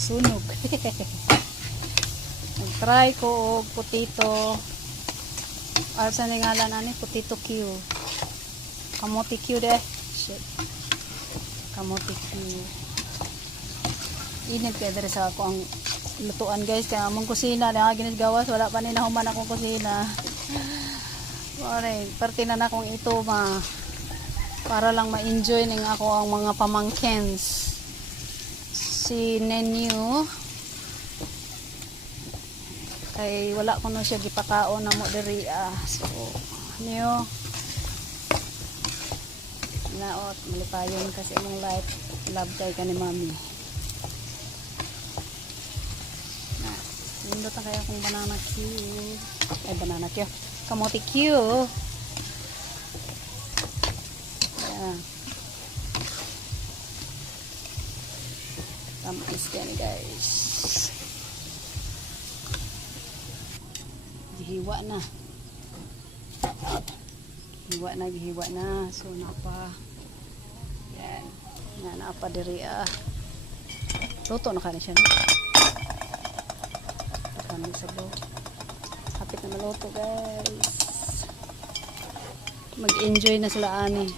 Sunog. Nag-try ko og potato. Sa ngalan ani potato Q. Kamote Q de. Shit. Kamote Q. Init kaya dere sa ako ang lutuan guys. Kaya among kusina na ginagawas. Wala pa ni nahuman akong kusina. Alright. Parte na akong ito para lang ma-enjoy ning ako ang mga pamangkins. Si Nenyu. Kay wala ko na siya gipakaon na mo diri so niyo naot malipayon kasi among life love kay kani mami na nindot na kaya kung banana cube ay banana cube kamote cube yeah. Tamis gani guys. Gihiwa na. Gihiwa na. So, napa. Yan. Napa diri luto na ka na siya. Takami sa lo. Hapit na maluto, guys. Mag-enjoy na sila ani.